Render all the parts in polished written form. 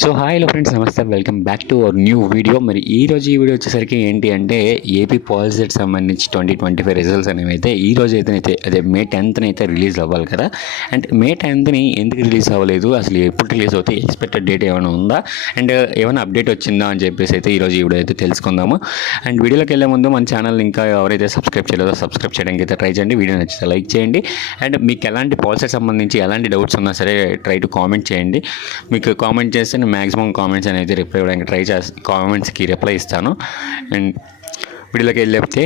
So hi hello friends, నమస్తే, welcome back to our new video. మరి ఈరోజు ఈ వీడియో వచ్చేసరికి ఏంటి అంటే ఏపీ పాలిసెట్ సంబంధించి 2025 రిజల్ట్స్ అనేవి అయితే ఈ రోజు అయితే అదే మే 10th అయితే రిలీజ్ అవ్వాలి కదా. అండ్ మే 10th ఎందుకు రిలీజ్ అవ్వలేదు, అసలు ఎప్పుడు రిలీజ్ అవుతాయి, ఎక్స్పెక్టెడ్ డేట్ ఏమైనా ఉందా, అండ్ ఏమైనా అప్డేట్ వచ్చిందా అని చెప్పేసి అయితే ఈరోజు ఈ వీడియో అయితే తెలుసుకుందాము. అండ్ వీడియోలోకి వెళ్ళే ముందు మన ఛానల్ ఇంకా ఎవరైతే సబ్స్క్రైబ్ చేయలేదో సబ్స్క్రైబ్ చేయడానికి అయితే ట్రై చేయండి. వీడియో నచ్చితే లైక్ చేయండి. అండ్ మీకు ఎలాంటి పాలిసెట్ సంబంధించి ఎలాంటి డౌట్స్ ఉన్నా సరే ట్రై టు కామెంట్ చేయండి. మీకు కామెంట్ చేస్తే నేను మ్యాక్సిమం కామెంట్స్ అనేది రిప్లై ఇవ్వడానికి ట్రై చేస్తాను, కామెంట్స్కి రిప్లై ఇస్తాను. అండ్ వీడియోలోకి వెళ్ళితే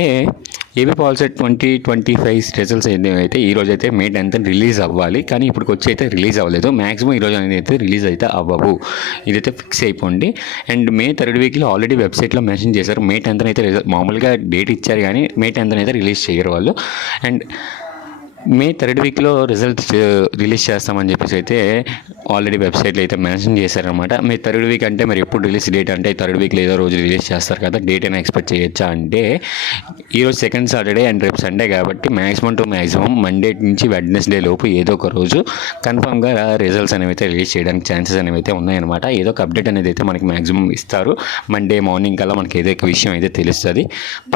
ఏపీ పాలిసెట్ 2025 రిజల్ట్స్ అయితే ఈ రోజు అయితే మే 10th రిలీజ్ అవ్వాలి, కానీ ఇప్పుడు వచ్చి అయితే రిలీజ్ అవ్వలేదు. మ్యాక్సిమం ఈ రోజు అనేది అయితే రిలీజ్ అయితే అవ్వవు, ఇదైతే ఫిక్స్ అయిపోండి. అండ్ మే 3rd వీక్లో ఆల్రెడీ వెబ్సైట్లో మెన్షన్ చేశారు మే 10th అయితే మామూలుగా డేట్ ఇచ్చారు, కానీ మే 10th అయితే రిలీజ్ చేయరు వాళ్ళు. అండ్ మే 3rd వీక్లో రిజల్ట్స్ రిలీజ్ చేస్తామని చెప్పేసి అయితే ఆల్రెడీ వెబ్సైట్లో అయితే మెన్షన్ చేశారనమాట. మే 3rd వీక్ అంటే మరి ఎప్పుడు రిలీజ్ డేట్ అంటే 3rd వీక్లో ఏదో రోజు రిలీజ్ చేస్తారు కదా, డేట్ అయినా ఎక్స్పెక్ట్ చేయొచ్చా అంటే ఈరోజు సెకండ్ సాటర్డే అండ్ రేపు సండే కాబట్టి మ్యాక్సిమం మండే నుంచి వెడ్నెస్డే లోపు ఏదో ఒక రోజు కన్ఫామ్గా రిజల్ట్స్ అనేవి అయితే రిలీజ్ చేయడానికి ఛాన్సెస్ అనేవి అయితే ఉన్నాయన్నమాట. ఏదో ఒక అప్డేట్ అనేది అయితే మనకి మ్యాక్సిమం ఇస్తారు. మండే మార్నింగ్ కల్లా మనకి ఏదో ఒక విషయం అయితే తెలుస్తుంది.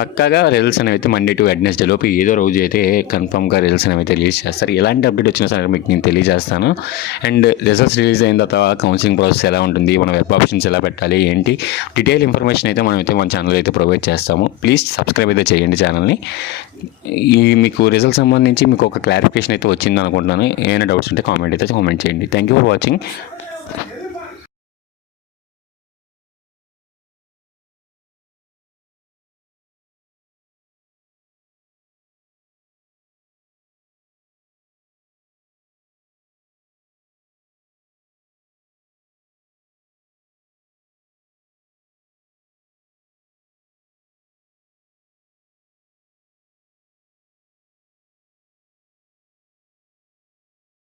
పక్కాగా రిజల్ట్స్ అనేవి అయితే మండే టు వెడ్నెస్డే లోపు ఏదో రోజు అయితే కన్ఫామ్గా రిజల్ట్స్ అనేవి అయితే రిలీజ్ చేస్తారు. ఎలాంటి అప్డేట్ వచ్చినా సరే మీకు నేను తెలియజేస్తాను. అండ్ రిజల్ట్స్ రిలీజ్ అయిన తర్వాత కౌన్సిలింగ్ ప్రాసెస్ ఎలా ఉంటుంది, మన వెబ్ ఆప్షన్స్ ఎలా పెట్టాలి ఏంటి, డీటెయిల్ ఇన్ఫర్మేషన్ అయితే మన ఛానల్ అయితే ప్రొవైడ్ చేస్తాము. ప్లీజ్ సబ్స్క్రైబ్ అయితే చేయండి ఛానల్ని. మీకు రిజల్ట్ సంబంధించి మీకు ఒక క్లారిఫికేషన్ అయితే వచ్చింది అనుకుంటున్నాను. ఏమైనా డౌట్స్ ఉంటే కామెంట్ చేయండి. Thank you for watching.